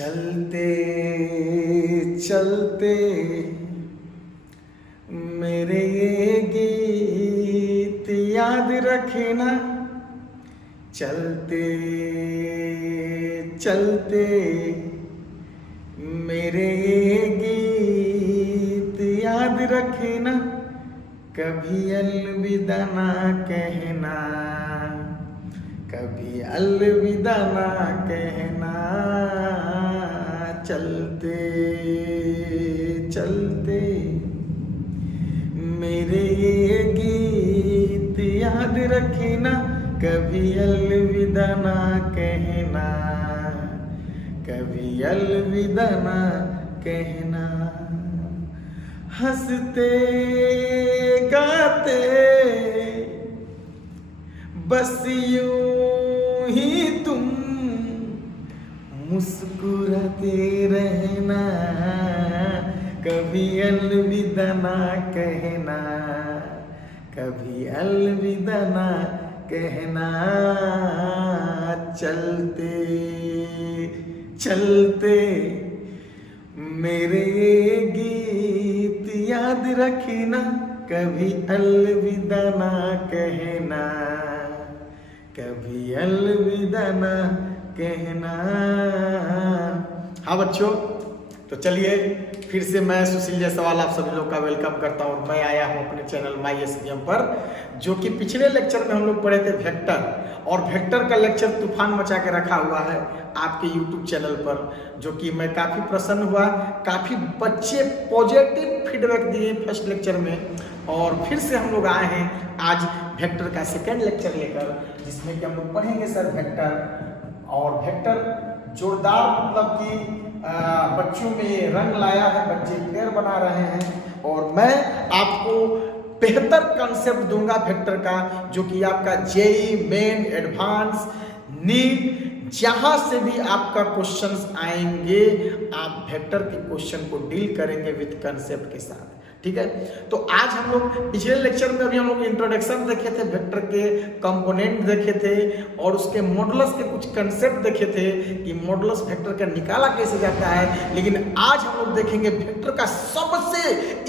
चलते चलते मेरे ये गीत याद रखना, चलते चलते मेरे ये गीत याद रखना, कभी अलविदा ना कहना, कभी अलविदा ना कहना। चलते चलते मेरे ये गीत याद रखना, कभी अलविदा ना कहना, कभी अलविदा ना कहना। हंसते गाते बस यूं ही तुम मुस्कुराते रहना, कभी अलविदा ना कहना, कभी अलविदा ना कहना। चलते चलते मेरे गीत याद रखना, कभी अलविदा ना कहना, कभी अलविदा ना कहना। हाँ बच्चों, तो चलिए फिर से मैं सुशील जायसवाल आप सभी लोग का वेलकम करता हूँ। मैं आया हूँ अपने चैनल माई एसवीएम पर, जो कि पिछले लेक्चर में हम लोग पढ़े थे वेक्टर, और वेक्टर का लेक्चर तूफान मचा के रखा हुआ है आपके यूट्यूब चैनल पर, जो कि मैं काफ़ी प्रसन्न हुआ। काफ़ी बच्चे पॉजिटिव फीडबैक दिए फर्स्ट लेक्चर में, और फिर से हम लोग आए हैं आज वेक्टर का सेकेंड लेक्चर लेकर, जिसमें कि हम लोग पढ़ेंगे सर वेक्टर। और वेक्टर जोरदार मतलब कि बच्चों में रंग लाया है, बच्चे क्लियर बना रहे हैं, और मैं आपको बेहतर कंसेप्ट दूंगा वेक्टर का, जो कि आपका जेई मेन एडवांस नीट जहां से भी आपका क्वेश्चंस आएंगे, आप वेक्टर के क्वेश्चन को डील करेंगे विद कंसेप्ट के साथ। ठीक है, तो आज हम लोग पिछले लेक्चर में अभी हम लोग इंट्रोडक्शन देखे थे, वेक्टर के कंपोनेंट देखे थे, और उसके मॉडुलस के कुछ कंसेप्ट देखे थे कि मॉडुलस वेक्टर का निकाला कैसे जाता है। लेकिन आज हम लोग देखेंगे वेक्टर का सबसे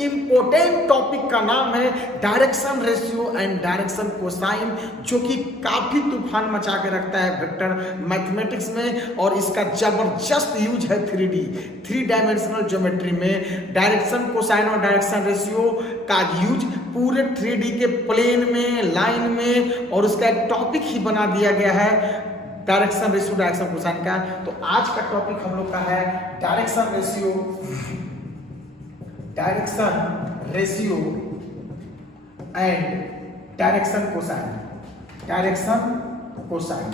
इंपॉर्टेंट टॉपिक का नाम है direction ratio and direction cosine, जो कि काफी तूफान मचा के रखता है वेक्टर मैथमेटिक्स में, और इसका जबरदस्त यूज है 3 डायमेंशनल ज्योमेट्री में। डायरेक्शन कोसाइन और डायरेक्शन रेशियो का यूज पूरे 3D के प्लेन में, लाइन में, और उसका एक टॉपिक ही बना दिया गया है डायरेक्शन रेशियो डायरेक्शन कोसाइन का। तो आज का टॉपिक हम लोग का है direction ratio, direction ratio and direction cosine, direction cosine.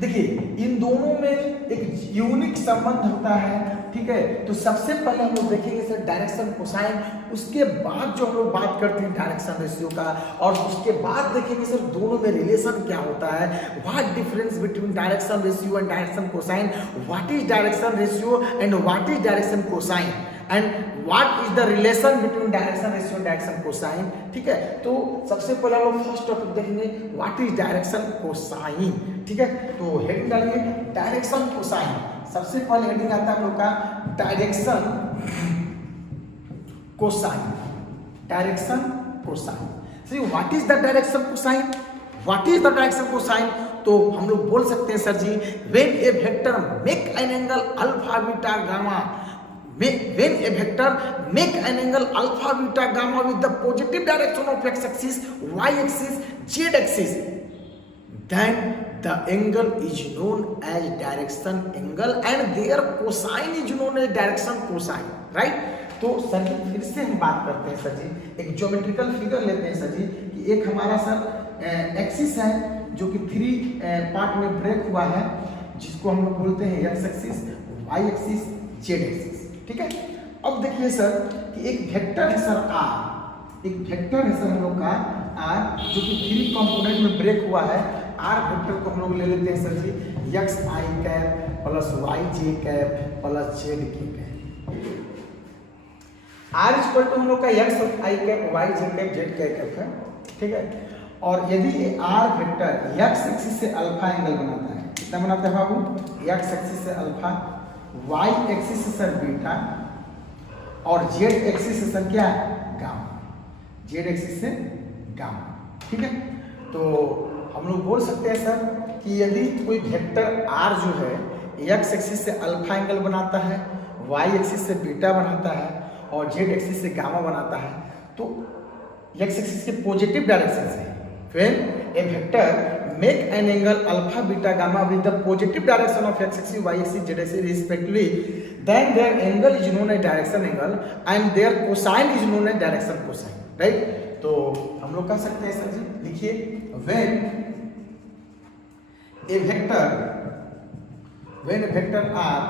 देखिए इन दोनों में एक यूनिक संबंध होता है। ठीक है, तो सबसे पहले हम लोग देखेंगे सर डायरेक्शन कोसाइन, उसके बाद जो हम लोग बात करते हैं डायरेक्शन रेशियो का, और उसके बाद देखेंगे सर दोनों में रिलेशन क्या होता है, what difference between direction ratio and direction cosine, what is direction ratio and what is direction cosine, and what is the relation between direction ratio and direction cosine. ठीक है, तो सबसे पहले हम लोग फर्स्ट टॉपिक देखेंगे व्हाट इज डायरेक्शन कोसाइन। ठीक है, तो हेडिंग डालिए डायरेक्शन कोसाइन। सबसे पहले हेडिंग आता है हम लोग का direction cosine, direction cosine. So what is the direction cosine, what is the direction cosine? तो हम लोग बोल सकते हैं sir ji, when a vector make an angle alpha beta gamma, when a vector make an angle alpha beta gamma with the positive direction of x axis, y axis, z axis, then the angle is known as direction angle and their cosine is known as direction cosine, right? तो sir जी फिर से हम बात करते हैं sir जी, एक geometrical figure लेते हैं सर जी, कि एक हमारा सर एक्सिस है जो कि 3 पार्ट में ब्रेक हुआ है, जिसको हम लोग बोलते हैं x axis, y axis, z axis. ठीक है, अब देखिए सर कि एक वेक्टर है सर r, एक वेक्टर है सर हम लोग का r, जो कि 3 कंपोनेंट में ब्रेक हुआ है। r वेक्टर को हम लोग ले लेते हैं sir ji x i cap plus y j cap plus z k cap. r equal to हम लोग का x i cap y j cap z k cap है। ठीक है, और यदि r वेक्टर x एक्सिस से अल्फा एंगल बनाता है, कितना बनाता है बाबू, एक्स एक्सिस से अल्फा, वाई एक्सिस से सर बीटा, और जेड एक्सिस से सर क्या है, गामा, जेड एक्सिस से गामा। ठीक है, तो हम लोग बोल सकते हैं सर कि यदि कोई वेक्टर आर जो है एक्स एक्सिस से अल्फा एंगल बनाता है, वाई एक्सिस से बीटा बनाता है और जेड एक्सिस से गामा बनाता है, तो एक्स एक्सिस के पॉजिटिव डायरेक्शन से फिर a vector make an angle alpha beta gamma with the positive direction of X axis Y axis Z axis respectively, then their angle is known as direction angle and their cosine is known as direction cosine. Right, तो हम लोग कह सकते हैं sir ji, लिखिए, when a vector r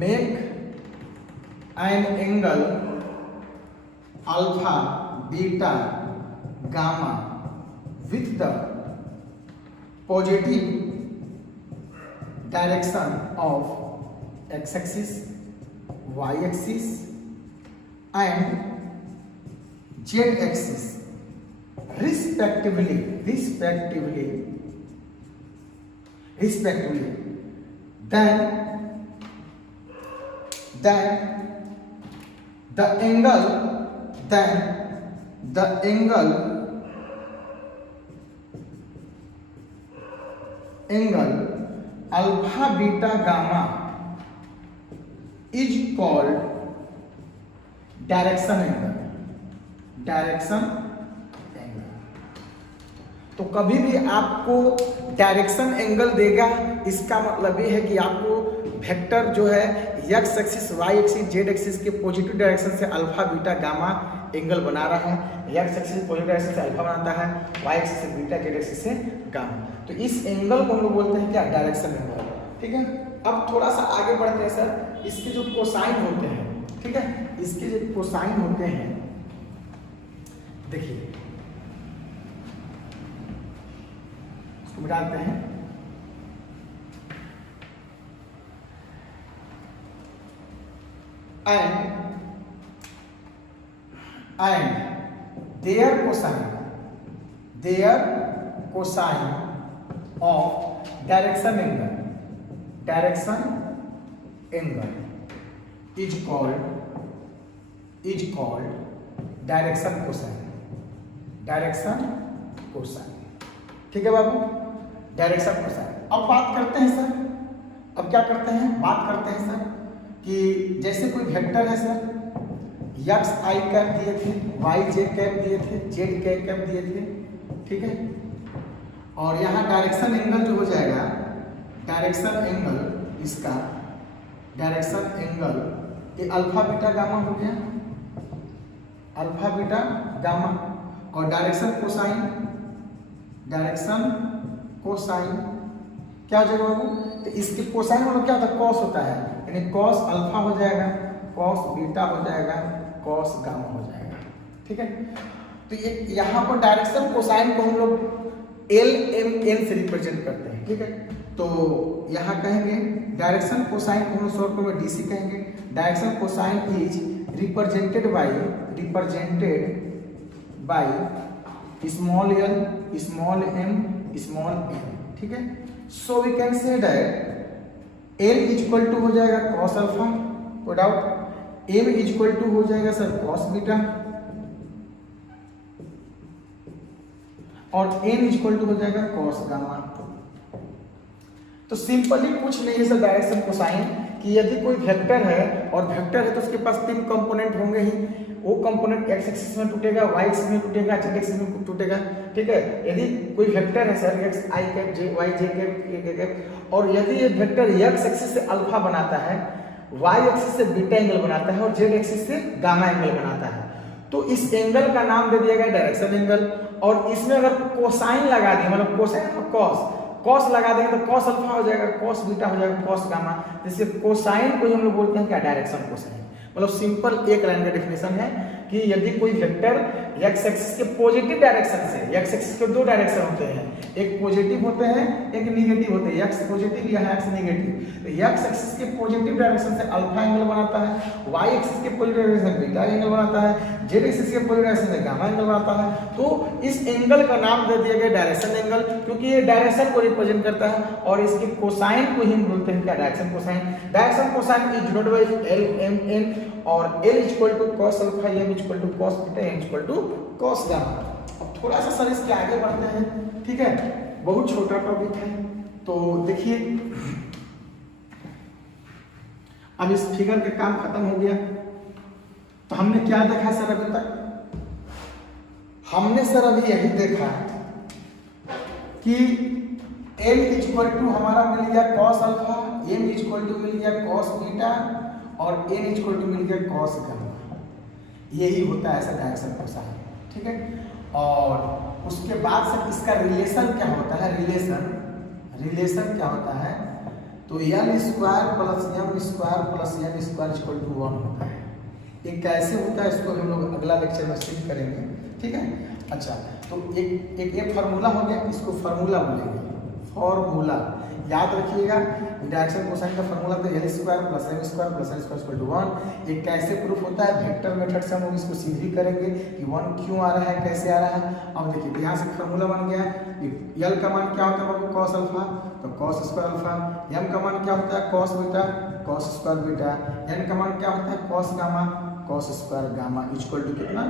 make an angle alpha beta gamma with the positive direction of x axis, y axis and z axis respectively, then the angle alpha beta gamma is called direction angle। तो कभी भी आपको direction angle देगा, इसका मतलब ये है कि आपको वेक्टर जो है X axis, Y axis, Z axis के पॉजिटिव डायरेक्शन से अल्फा बीटा गामा एंगल बना रहा है। एक्स एक्सिस पॉजिटिव डायरेक्शन से अल्फा बनाता है, वाई एक्सिस से बीटा, जेड एक्सिस से गामा। तो इस एंगल को हम लोग बोलते हैं क्या, डायरेक्शन एंगल। ठीक है, अब थोड़ा सा आगे बढ़ते हैं सर, इसके जो कोसाइन होते हैं, ठीक है, इसके जो कोसाइन होते हैं, देखिए मिटाते हैं, and their cosine of direction angle is called direction cosine। ठीक है बाबू, डायरेक्शन कोसाइन। अब बात करते हैं सर, अब क्या करते हैं, बात करते हैं सर कि जैसे कोई वेक्टर है सर, एक्स आई कैप दिए थे, वाई जे कैप दिए थे, जेड के कैप दिए थे। ठीक है, और यहाँ डायरेक्शन एंगल जो हो जाएगा, डायरेक्शन एंगल इसका डायरेक्शन एंगल ये अल्फा बीटा गामा हो गया, अल्फा बीटा गामा, और डायरेक्शन कोसाइन क्या हो जाएगा बाबू, तो इसके कोसाइन मतलब क्या होता है, कॉस होता है, यानी कॉस अल्फा हो जाएगा, कॉस बीटा हो जाएगा, कॉस गामा हो जाएगा। ठीक है, तो ये यहाँ पर डायरेक्शन कोसाइन को हम लोग एल एम एन से रिप्रेजेंट करते हैं। ठीक है, तो यहाँ कहेंगे डायरेक्शन कोसाइन को हम शॉर्ट में डीसी कहेंगे। Direction cosine is represented by small L, small M, small N. ठीक है, so we can say that L is equal to हो जाएगा cos alpha, no doubt, M is equal to हो जाएगा सर कॉस बीटा, और N is equal to हो जाएगा cos gamma. तो सिंपली कुछ नहीं है सर डायरेक्शन कोसाइन कि यदि कोई वेक्टर है और वेक्टर है तो उसके पास तीन कंपोनेंट होंगे ही, वो कंपोनेंट एक्स एक्सिस में टूटेगा, वाई एक्सिस में टूटेगा, जेड एक्सिस में टूटेगा। ठीक है, यदि कोई वेक्टर है sir X I cap J Y J cap के कैप, और यदि ये वेक्टर एक्स एक्सिस से अल्फा बनाता है, वाई एक्सिस से बीटा एंगल बनाता है और जेड एक्सिस से गामा एंगल बनाता है, तो इस एंगल का नाम दे दिया गया डायरेक्शन एंगल। और इसमें अगर कोसाइन लगा दें, मतलब कोसाइन कॉस लगा देंगे तो कॉस अल्फा हो जाएगा, कॉस बीटा हो जाएगा, कॉस गामा। जैसे कोसाइन को हम लोग बोलते हैं क्या, डायरेक्शन कोसाइन। मतलब सिंपल एक लाइन का डेफिनेशन है कि यदि कोई वेक्टर एक्स एक्सिस के पॉजिटिव डायरेक्शन से, एक्स एक्सिस के दो डायरेक्शन होते हैं, एक पॉजिटिव होते हैं एक निगेटिव होते हैं, एक्स पॉजिटिव या एक्स निगेटिव, तो एक्स एक्सिस के पॉजिटिव डायरेक्शन से अल्फा एंगल बनाता है, वाई एक्सिस के पॉजिटिव डायरेक्शन से बीटा एंगल बनाता है, जेड एक्सिस के पॉजिटिव डायरेक्शन से गामा एंगल बनाता है। तो इस एंगल का नाम दे दिया गया डायरेक्शन एंगल, क्योंकि ये डायरेक्शन को रिप्रेजेंट करता है और इसके कोसाइन को ही बोलते हैं क्या, direction cosine. Direction cosine is denoted by L M N और L equal to cos alpha, M equal to cos beta, N equal to cos gamma. अब थोड़ा सा सर इसके आगे बढ़ते हैं, ठीक है, बहुत छोटा टॉपिक है। तो देखिए अब इस फिगर का काम खत्म हो गया। तो हमने क्या देखा सर अभी तक? हमने सर अभी यही देखा कि L इक्वल टू हमारा मिल गया cos alpha, M equal to मिल गया cos बीटा और N इक्वल टू मिल गया cos गामा। यही होता है ऐसा डायरेक्शन कोसाइन, ठीक है। और उसके बाद से इसका रिलेशन क्या होता है, रिलेशन क्या होता है, तो n square plus m square plus n square equal to 1 होता है। ये कैसे होता है इसको हम लोग अगला लेक्चर में सीख करेंगे, ठीक है। अच्छा, तो एक ये फार्मूला हो गया, इसको फार्मूला बोलेंगे, फार्मूला याद रखिएगा। डायरेक्शन कोसाइन का फार्मूला तो L square plus M square plus N square equal to 1। ये कैसे प्रूफ होता है, वेक्टर मेथड से हम लोग इसको सीध भी करेंगे कि 1 क्यों आ रहा है, कैसे आ रहा है। अब देखिए यहाँ से फार्मूला बन गया, एल का मान क्या होता है cos अल्फा, तो cos स्क्वायर अल्फा, एम का मान क्या होता है cos beta, cos square beta, N का मान क्या होता है cos gamma, cos square gamma equal to कितना।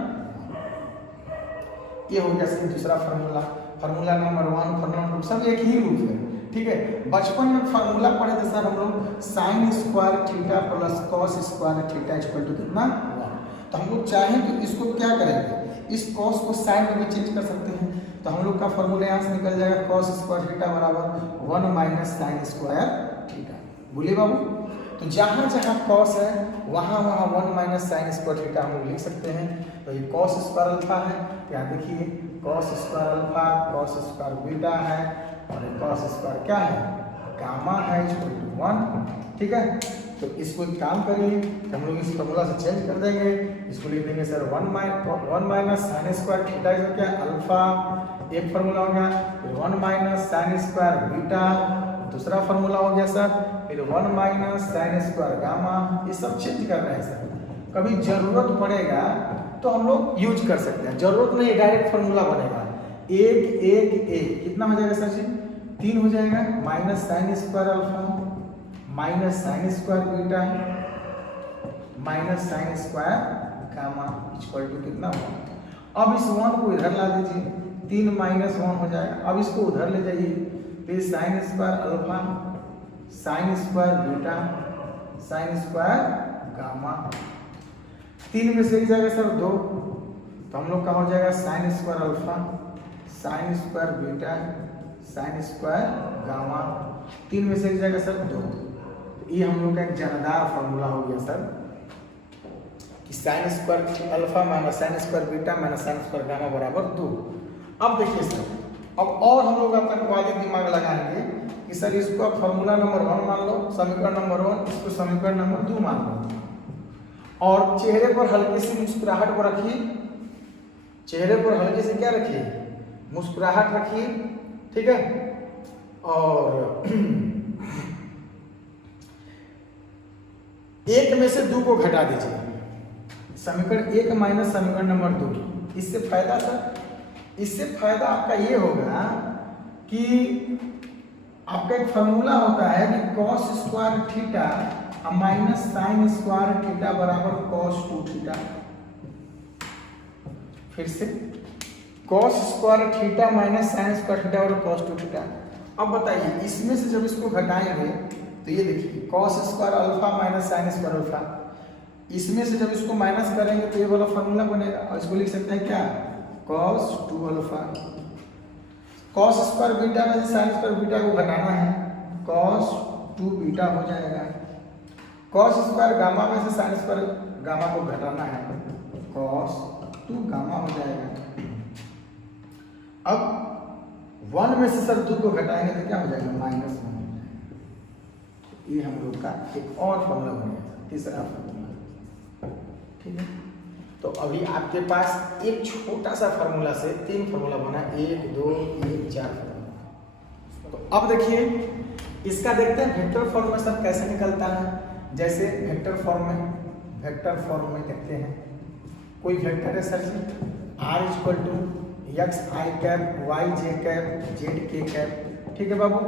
ये हो गया सर दूसरा formula, formula number 1, formula number सब एक ही रूप है, ठीक है। बचपन में फार्मूला पढ़े थे सर हम लोग sine square theta plus cos square theta equal to कितना 1। तो हम लोग चाहें तो इसको क्या करेंगे, इस कॉस को साइन में भी चेंज कर सकते हैं। तो हम लोग का फार्मूला यहाँ से निकल जाएगा कॉस स्क्वायर थीटा बराबर 1 माइनस साइन स्क्वायर थीटा। बोलिए बाबू, तो जहाँ जहाँ कॉस है वहाँ वहाँ 1 माइनस साइन स्क्वायर थीटा हम लोग लिख सकते हैं। तो ये कॉस स्क्वायर अल्फा है, यहाँ देखिए cos square alpha, cos square beta है और कॉस स्क्वायर क्या है, गामा है इक्वल टू 1, ठीक है। तो इसको काम करिए, हम लोग इस फार्मूला से चेंज कर देंगे, इसको लिख देंगे sir 1 minus sine square theta is क्या अल्फा, एक फार्मूला हो गया, फिर 1 माइनस साइन स्क्वायर बीटा, दूसरा फार्मूला हो गया सर, फिर 1 माइनस साइन स्क्वायर गामा। ये सब चेंज कर रहे हैं सर, कभी जरूरत पड़ेगा तो हम लोग यूज कर सकते हैं, जरूरत नहीं डायरेक्ट फार्मूला बनेगा। एक कितना हो जाएगा सर जी, 3 हो जाएगा, minus sine square alpha minus sine square beta minus sine square gamma equal to कितना 1। अब इस 1 को इधर ला दीजिए, 3 माइनस 1 हो जाएगा। अब इसको उधर ले जाइए, फिर sign square alpha sign square beta sine square gamma, 3 में से एक जाएगा सर 2, तो हम लोग का हो जाएगा sign square alpha sign square beta sine square gamma, 3 में से एक जाएगा सर 2। ये हम लोग का एक जानदार फॉर्मूला हो गया सर कि sign square alpha minus sine square beta minus sine square gamma बराबर 2। अब देखिए सर, अब और हम लोग आतंकवादी दिमाग लगाएंगे कि सर इसको फॉर्मूला नंबर 1 मान लो, समीकरण नंबर 1, इसको समीकरण नंबर 2 मान लो और चेहरे पर हल्की सी मुस्कुराहट को रखिए, चेहरे पर हल्की से क्या रखिए, मुस्कुराहट रखिए, ठीक है। और 1 में से 2 को घटा दीजिए, समीकरण 1 माइनस समीकरण नंबर 2। इससे फायदा सर, इससे फायदा आपका ये होगा कि आपका एक फार्मूला होता है कि cos square theta minus sine square theta बराबर cos 2 थीटा। फिर से cos square theta minus sine square theta बराबर cos 2 थीटा। अब बताइए इसमें से जब इसको घटाएंगे तो ये देखिए cos square alpha minus sine square alpha, इसमें से जब इसको माइनस करेंगे तो ये वाला फार्मूला बनेगा और इसको लिख सकते हैं क्या, cos 2 alpha. cos square beta में से साइन स्क्वायर बीटा को घटाना है, cos 2 बीटा हो जाएगा। cos स्क्वायर गामा में से साइन स्क्वायर गामा को घटाना है, cos 2 गामा हो जाएगा। अब 1 में से सर 2 को घटाएंगे तो क्या हो जाएगा, -1 हो जाएगा। ये हम लोग का एक और फॉर्मूला बनेगा, तीसरा फॉर्मूला, ठीक है। तो अभी आपके पास एक छोटा सा फार्मूला से 3 फार्मूला बना, 1 2 3 4 फार्मूला। तो अब देखिए इसका देखते हैं वेक्टर फॉर्म में सब कैसे निकलता है। जैसे वेक्टर फॉर्म में कहते हैं कोई वेक्टर है sir ji r equal to X I cap Y J cap Z K cap, ठीक है बाबू।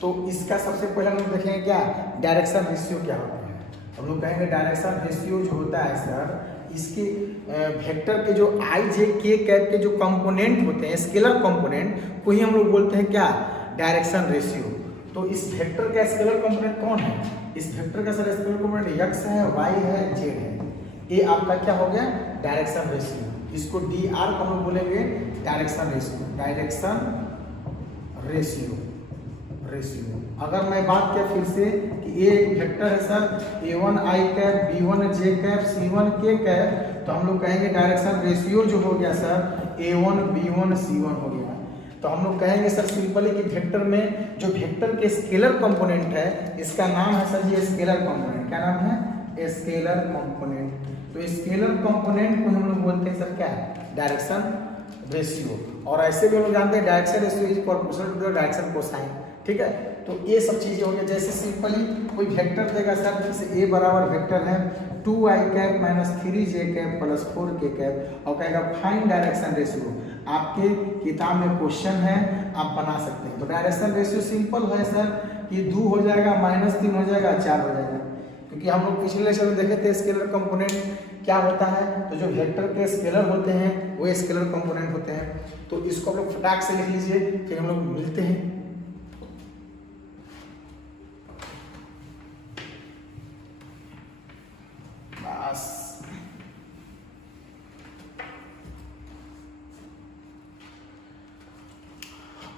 तो इसका सबसे पहले हम लोग देखेंगे क्या डायरेक्शन रेशियो क्या होता है। हम लोग कहेंगे डायरेक्शन रेशियो जो होता है सर, इसके वेक्टर के जो आई जे के कैप के जो कंपोनेंट होते हैं स्केलर कंपोनेंट को ही हम लोग बोलते हैं क्या डायरेक्शन रेशियो। तो इस वेक्टर का स्केलर कंपोनेंट कौन है, इस वेक्टर का सर स्केलर कंपोनेंट एक्स है वाई है जेड है, ये आपका क्या हो गया डायरेक्शन रेशियो। इसको डी आर को हम लोग बोलेंगे डायरेक्शन रेशियो। अगर मैं बात किया फिर से कि ये वेक्टर है sir a1 i cap b1 j cap c1 k cap, तो हम लोग कहेंगे डायरेक्शन रेशियो जो हो गया सर a1 b1 c1 हो गया। तो हम लोग कहेंगे सर सिंपली कि वेक्टर में जो वेक्टर के स्केलर कंपोनेंट है इसका नाम है सर ये स्केलर कंपोनेंट। क्या नाम है स्केलर कंपोनेंट। तो स्केलर कंपोनेंट को हम लोग बोलते हैं सर क्या है डायरेक्शन रेशियो। और ऐसे भी हम लोग जानते हैं direction ratio is proportional to the direction cosine, ठीक है। तो ये सब चीजें हो गई। जैसे सिंपली कोई वेक्टर देगा सर, जैसे a बराबर वेक्टर है 2i cap minus 3j cap plus 4k cap और कहेगा फाइंड डायरेक्शन रेशियो। आपके किताब में क्वेश्चन है, आप बना सकते हैं। तो डायरेक्शन रेशियो सिंपल है सर कि 2 हो जाएगा माइनस 3 हो जाएगा 4 हो जाएगा, क्योंकि हम लोग पिछले लेक्चर में देखे थे स्केलर कंपोनेंट क्या होता है। तो जो वेक्टर के स्केलर होते हैं वो स्केलर कंपोनेंट होते हैं। तो इसको हम लोग फटाक से लिख लीजिए, फिर हम लोग मिलते हैं। बस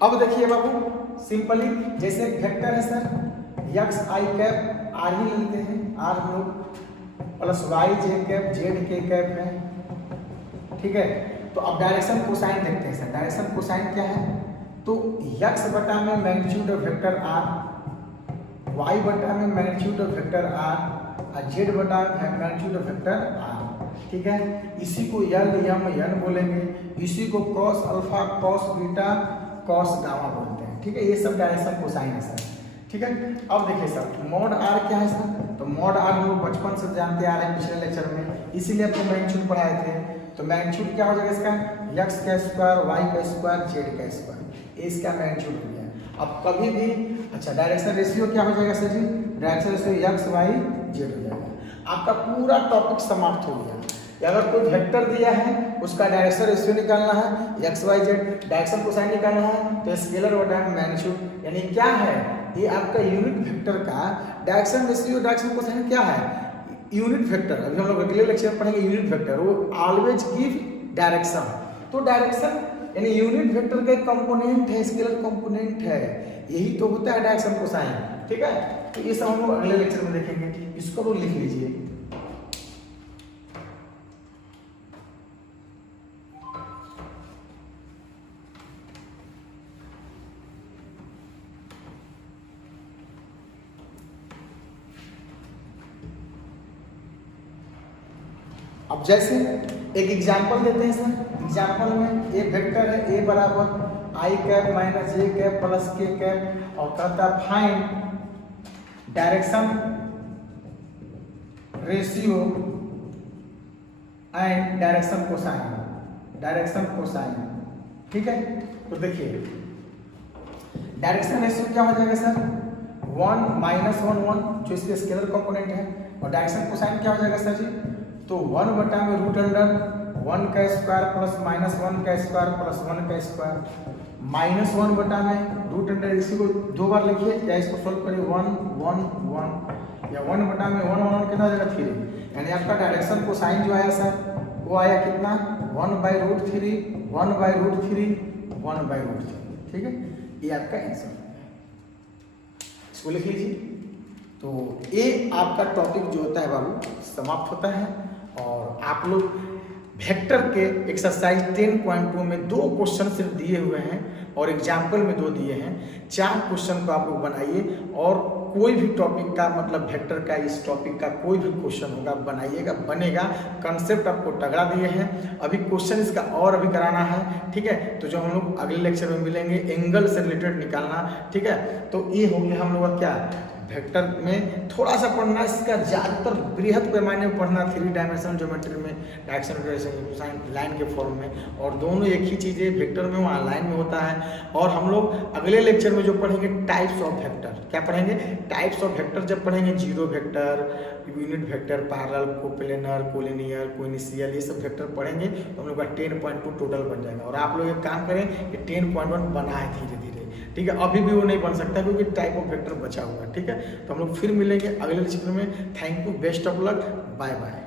अब देखिए बाबू सिंपली जैसे वेक्टर है sir X I cap R ही लेते हैं, आर हम लोग plus Y J cap Z K cap है, ठीक है। तो अब डायरेक्शन कोसाइन देखते हैं सर। डायरेक्शन कोसाइन क्या है, तो एक्स बटा में magnitude of vector R, Y बटा में मैग्नीट्यूड ऑफ वेक्टर आर और जेड बटा मैग्नीट्यूड ऑफ वेक्टर आर, ठीक है। इसी को यल यम यन बोलेंगे, इसी को cos alpha cos beta cos gamma बोलते हैं, ठीक है। ये सब डायरेक्शन कोसाइन है सर, ठीक है। अब देखिए सर मॉड आर क्या है सर, तो मॉड आर हम लोग बचपन से जानते आ रहे हैं पिछले लेक्चर में, इसीलिए आपको मैग्नीट्यूड पढ़ाए थे। तो मैग्नीट्यूड क्या हो जाएगा इसका एक्स का स्क्वायर वाई का स्क्वायर जेड का स्क्वायर, ये इसका मैग्नीट्यूड हो गया। अब कभी भी अच्छा डायरेक्शन रेशियो क्या हो जाएगा sir ji, direction ratio X Y Z हो जाएगा। आपका पूरा टॉपिक समाप्त हो गया। अगर कोई वेक्टर दिया है उसका डायरेक्शन रेशियो निकालना है X Y Z, direction cosine निकालना है तो स्केलर बटा मैग्नीट्यूड, यानी क्या है ये आपका यूनिट वेक्टर का डायरेक्शन रेशियो डायरेक्शन कोसाइन क्या है यूनिट वेक्टर। अभी हम लोग अगले लेक्चर में पढ़ेंगे यूनिट वेक्टर, वो ऑलवेज गिव डायरेक्शन। तो डायरेक्शन यानी यूनिट वेक्टर का एक कंपोनेंट है, स्केलर कंपोनेंट है, यही तो होता है डायरेक्शन कोसाइन, ठीक है। तो ये सब हम लोग अगले लेक्चर में देखेंगे, इसको लोग लिख लीजिए। अब जैसे एक एग्जांपल देते हैं सर, एग्जांपल में एक वेक्टर है a बराबर आई कैप माइनस जे कैप प्लस के कैप और कहता है find direction ratio and direction cosine, ठीक है। तो देखिए डायरेक्शन रेशियो क्या हो जाएगा सर 1 माइनस 1 1 जो इसके स्केलर कंपोनेंट है, और डायरेक्शन कोसाइन क्या हो जाएगा सर जी, तो 1 बटा में रूट अंडर 1 का स्क्वायर प्लस माइनस 1 का स्क्वायर प्लस 1 का स्क्वायर माइनस 1 बटा में रूट अंडर, इसी को 2 बार लिखिए या इसको सोल्व करिए 1 1 1 या 1 बटा में 1 1 कितना हो जाएगा 3, यानी आपका डायरेक्शन कोसाइन जो आया सर वो आया कितना 1/√3 1/√3 1/√3, ठीक है। ये आपका आंसर है, इसको लिख लीजिए। तो ये आपका टॉपिक जो होता है बाबू समाप्त होता है। और आप लोग वेक्टर के एक्सरसाइज 10.2 में 2 क्वेश्चन सिर्फ दिए हुए हैं और एग्जाम्पल में 2 दिए हैं, 4 क्वेश्चन को आप लोग बनाइए और कोई भी टॉपिक का मतलब वेक्टर का इस टॉपिक का कोई भी क्वेश्चन होगा बनाइएगा, बनेगा। कंसेप्ट आपको तगड़ा दिए हैं, अभी क्वेश्चन इसका और अभी कराना है, ठीक है। तो जो हम लोग अगले लेक्चर में मिलेंगे एंगल से रिलेटेड निकालना, ठीक है। तो ये हो गया हम लोग का क्या, वेक्टर में थोड़ा सा पढ़ना, इसका ज़्यादातर बृहद पैमाने में पढ़ना 3 डायमेंशनल ज्योमेट्री में, डायरेक्शन लाइन के फॉर्म में, और दोनों एक ही चीज़ है, वेक्टर में वहाँ लाइन में होता है। और हम लोग अगले लेक्चर में जो पढ़ेंगे टाइप्स ऑफ वेक्टर, क्या पढ़ेंगे, टाइप्स ऑफ वेक्टर जब पढ़ेंगे, zero vector, unit vector, parallel, coplanar, collinear, coinitial, ये सब वेक्टर पढ़ेंगे तो हम लोग का 10.2 टोटल बन जाएगा। और आप लोग एक काम करें कि 10.1 बना है धीरे धीरे, ठीक है। अभी भी वो नहीं बन सकता क्योंकि टाइप ऑफ वेक्टर बचा हुआ है, ठीक है। तो हम लोग फिर मिलेंगे अगले लेक्चर में। Thank you, best of luck, bye bye.